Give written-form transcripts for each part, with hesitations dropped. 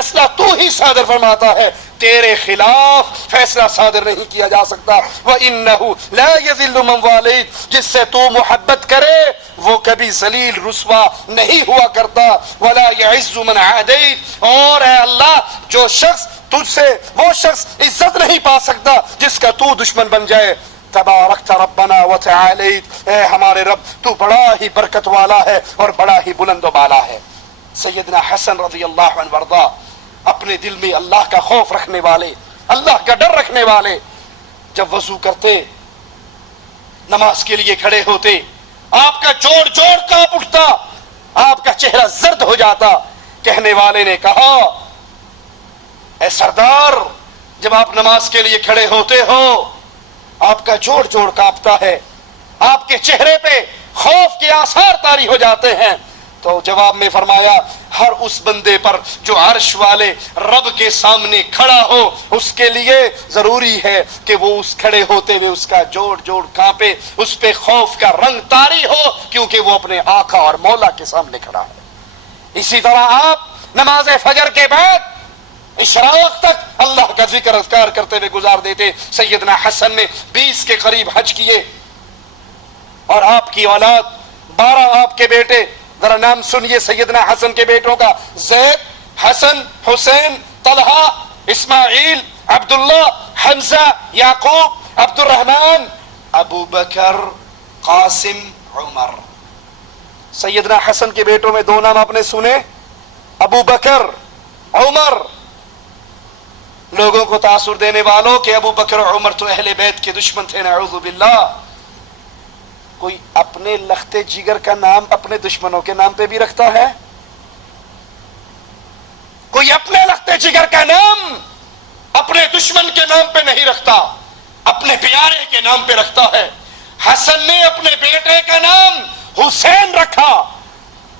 فیصلہ تو ہی صادر فرماتا ہے، تیرے خلاف فیصلہ صادر نہیں کیا جا سکتا۔ وَإِنَّهُ لَا يَذِلُّ مَنْ وَالَيْتَ، جس سے تو محبت کرے وہ کبھی ذلیل رسوا نہیں ہوا کرتا۔ وَلَا يَعِزُّ مَنْ عَادَيْتَ، اور اے اللہ جو شخص تجھ سے، وہ شخص عزت نہیں پا سکتا جس کا تو دشمن بن جائے۔ تبارکت ربنا وتعالیت، اے ہمارے رب تو بڑا ہی برکت والا ہے اور بڑا ہی بلند و بالا ہے۔ سیدنا حسن رضی اللہ عنہ وارضا اپنے دل میں اللہ کا خوف رکھنے والے، اللہ کا ڈر رکھنے والے، جب وضو کرتے، نماز کے لیے کھڑے ہوتے، آپ کا جوڑ جوڑ کانپ اٹھتا، آپ کا چہرہ زرد ہو جاتا۔ کہنے والے نے کہا اے سردار، جب آپ نماز کے لیے کھڑے ہوتے ہو آپ کا جوڑ جوڑ کانپتا ہے، آپ کے چہرے پہ خوف کے آثار طاری ہو جاتے ہیں۔ تو جواب میں فرمایا ہر اس بندے پر جو عرش والے رب کے سامنے کھڑا ہو، اس کے لیے ضروری ہے کہ وہ اس کھڑے ہوتے ہوئے اس کا جوڑ جوڑ کانپے، اس پہ خوف کا رنگ طاری ہو، کیونکہ وہ اپنے آقا اور مولا کے سامنے کھڑا ہے۔ اسی طرح آپ نماز فجر کے بعد اشراق تک اللہ کا ذکر اذکار کرتے ہوئے گزار دیتے۔ سیدنا حسن نے 20 کے قریب حج کیے، اور آپ کی اولاد 12 آپ کے بیٹے، ذرا نام سنیے سیدنا حسن کے بیٹوں کا: زید، حسن، حسین، طلحہ، اسماعیل، عبداللہ، حمزہ، یعقوب، عبد الرحمن، ابو بکر، قاسم، عمر۔ سیدنا حسن کے بیٹوں میں 2 نام آپ نے سنے، ابو بکر، عمر۔ لوگوں کو تاثر دینے والوں کہ ابو بکر اور عمر تو اہل بیت کے دشمن تھے، نعوذ باللہ۔ کوئی اپنے لختے جگر کا نام اپنے دشمنوں کے نام پہ بھی رکھتا ہے؟ کوئی اپنے لختے جگر کا نام اپنے دشمن کے نام پہ نہیں رکھتا، اپنے پیارے کے نام پہ رکھتا ہے۔ حسن نے اپنے بیٹے کا نام حسین رکھا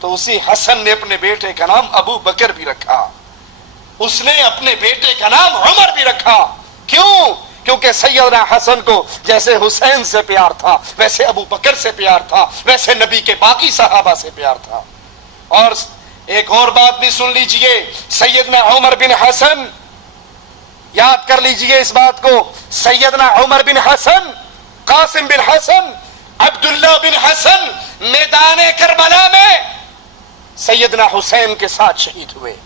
تو اسی حسن نے اپنے بیٹے کا نام ابو بکر بھی رکھا، اس نے اپنے بیٹے کا نام عمر بھی رکھا۔ کیوں؟ کیونکہ سیدنا حسن کو جیسے حسین سے پیار تھا، ویسے ابو بکر سے پیار تھا، ویسے نبی کے باقی صحابہ سے پیار تھا۔ اور ایک اور بات بھی سن لیجئے، سیدنا عمر بن حسن، یاد کر لیجئے اس بات کو، سیدنا عمر بن حسن، قاسم بن حسن، عبداللہ بن حسن میدان کربلا میں سیدنا حسین کے ساتھ شہید ہوئے۔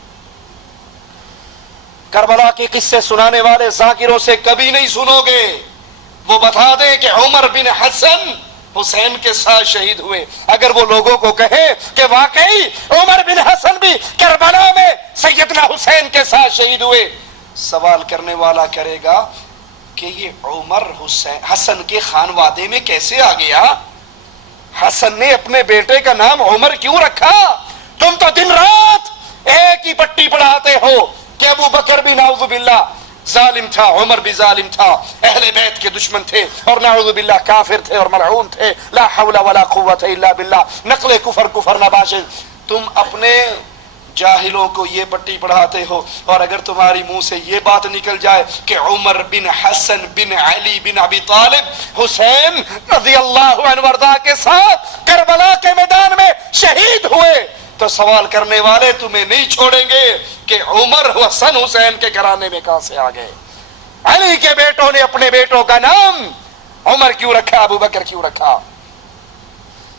کربلا کے قصے سنانے والے ذاکروں سے کبھی نہیں سنو گے، وہ بتا دیں کہ عمر بن حسن حسین کے ساتھ شہید ہوئے۔ اگر وہ لوگوں کو کہے کہ واقعی عمر بن حسن بھی کربلا میں سیدنا حسین کے ساتھ شہید ہوئے، سوال کرنے والا کرے گا کہ یہ عمر حسن کے خانوادے میں کیسے آ گیا؟ حسن نے اپنے بیٹے کا نام عمر کیوں رکھا؟ تم تو دن رات ایک ہی پٹی پڑھاتے ہو کہ ابو بکر بھی نعوذ باللہ ظالم تھا، عمر بھی ظالم تھا، اہل بیت کے دشمن تھے، اور نعوذ باللہ کافر تھے اور ملعون تھے، لا حول ولا قوت الا باللہ، نقل کفر نباشد۔ تم اپنے جاہلوں کو یہ پٹی پڑھاتے ہو، اور اگر تمہاری منہ سے یہ بات نکل جائے کہ عمر بن حسن بن علی بن ابی طالب حسین رضی اللہ عنہ وارضا کے ساتھ کربلا کے میدان میں شہید ہوئے، تو سوال کرنے والے تمہیں نہیں چھوڑیں گے کہ عمر حسن حسین کے گھرانے میں کہاں سے آ گئے؟ علی کے بیٹوں نے اپنے بیٹوں کا نام عمر کیوں رکھا، ابو بکر کیوں رکھا؟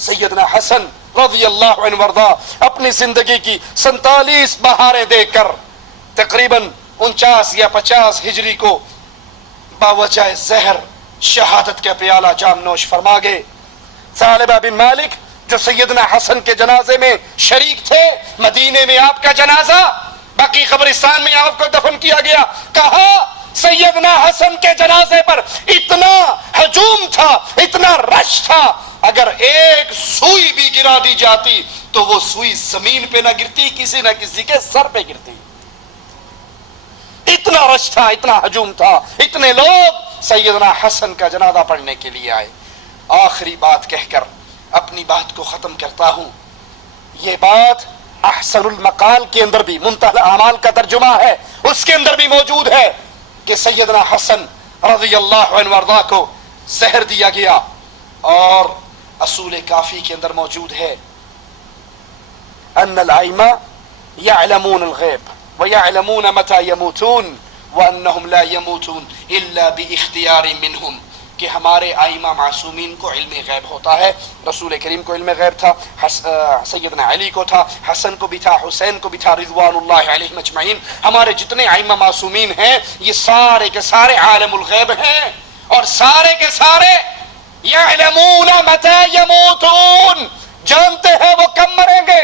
سیدنا حسن رضی اللہ عنہ وارضا اپنی زندگی کی 47 بہاریں دیکھ کر تقریباً 49 یا 50 ہجری کو باوجہ زہر شہادت کا پیالہ جام نوش فرما گئے۔ ثعلبہ بن مالک جو سیدنا حسن کے جنازے میں شریک تھے، مدینے میں آپ کا جنازہ باقی قبرستان میں آپ کو دفن کیا گیا، کہا سیدنا حسن کے جنازے پر اتنا ہجوم تھا، اتنا رش تھا، اگر ایک سوئی بھی گرا دی جاتی تو وہ سوئی زمین پہ نہ گرتی، کسی نہ کسی کے سر پہ گرتی۔ اتنا رش تھا، اتنا ہجوم تھا، اتنے لوگ سیدنا حسن کا جنازہ پڑھنے کے لیے آئے۔ آخری بات کہہ کر اپنی بات کو ختم کرتا ہوں۔ یہ بات احسن المقال کے اندر بھی، منتہی الاعمال کا ترجمہ ہے، اس کے اندر بھی موجود ہے کہ سیدنا حسن رضی اللہ عنہ وارضا کو زہر دیا گیا، اور اصول کافی کے اندر موجود ہے ان الائمہ یعلمون الغیب، وَيَعْلَمُونَ مَتَى يَمُوتُونَ وَأَنَّهُمْ لَا يَمُوتُونَ إِلَّا بِإِخْتِيَارٍ مِّنْهُمْ کہ ہمارے آئمہ معصومین کو علم غیب ہوتا ہے. رسول کریم کو علم غیب تھا، سیدنا علی کو تھا، حسن کو بھی تھا، حسین کو بھی تھا رضوان اللہ علیہم اجمعین. ہمارے جتنے آئمہ معصومین ہیں یہ سارے کے سارے عالم الغیب ہیں، اور سارے کے سارے یعلمون متی یموتون جانتے ہیں وہ کب مریں گے.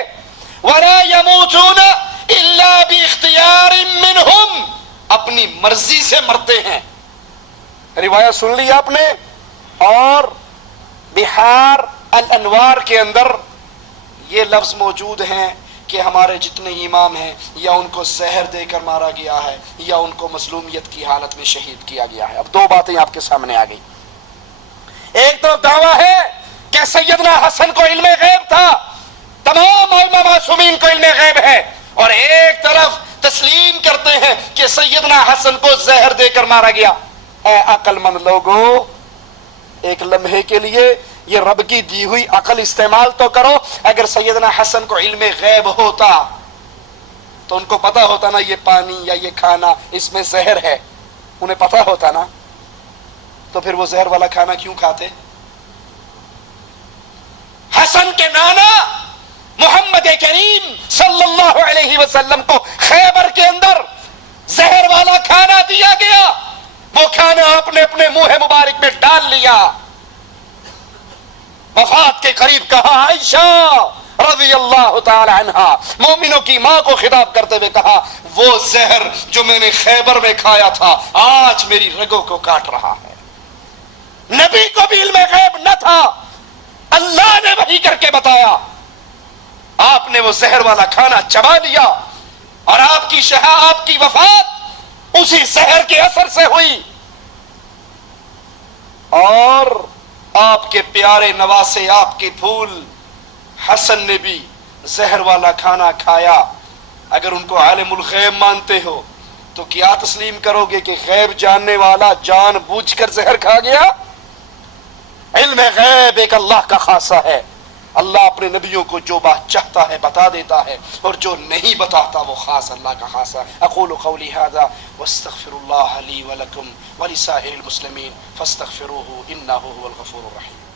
ولا یموتون الا باختیار منہم اپنی مرضی سے مرتے ہیں. روایت سن لی آپ نے. اور بحار الانوار کے اندر یہ لفظ موجود ہیں کہ ہمارے جتنے امام ہیں یا ان کو زہر دے کر مارا گیا ہے یا ان کو مظلومیت کی حالت میں شہید کیا گیا ہے. اب دو باتیں آپ کے سامنے آ گئی. ایک تو دعویٰ ہے کہ سیدنا حسن کو علم غیب تھا، تمام ائمہ معصومین کو علم غیب ہے، اور ایک طرف تسلیم کرتے ہیں کہ سیدنا حسن کو زہر دے کر مارا گیا. اے عقل مند لوگوں، ایک لمحے کے لیے یہ رب کی دی ہوئی عقل استعمال تو کرو. اگر سیدنا حسن کو علم غیب ہوتا تو ان کو پتا ہوتا نا یہ پانی یا یہ کھانا اس میں زہر ہے، انہیں پتا ہوتا نا، تو پھر وہ زہر والا کھانا کیوں کھاتے؟ حسن کے نانا محمد کریم صلی اللہ علیہ وسلم کو خیبر کے اندر زہر والا کھانا دیا گیا، وہ کھانا آپ نے اپنے منہ مبارک میں ڈال لیا. وفات کے قریب کہا عائشہ رضی اللہ تعالی عنہا، مومنوں کی ماں کو خطاب کرتے ہوئے کہا وہ زہر جو میں نے خیبر میں کھایا تھا آج میری رگوں کو کاٹ رہا ہے. نبی کو بھی علم غیب نہ تھا، اللہ نے وحی کر کے بتایا. آپ نے وہ زہر والا کھانا چبا لیا اور آپ کی وفات اسی زہر کے اثر سے ہوئی. اور آپ کے پیارے نواسے آپ کے پھول حسن نے بھی زہر والا کھانا کھایا. اگر ان کو عالم الغیب مانتے ہو تو کیا تسلیم کرو گے کہ غیب جاننے والا جان بوجھ کر زہر کھا گیا؟ علم غیب ایک اللہ کا خاصہ ہے. اللہ اپنے نبیوں کو جو بات چاہتا ہے بتا دیتا ہے، اور جو نہیں بتاتا وہ خاص اللہ کا خاصہ. اقول قولی ھذا واستغفر اللہ لی ولکم ولسائر المسلمین فاستغفروہ انہ هو الغفور الرحیم.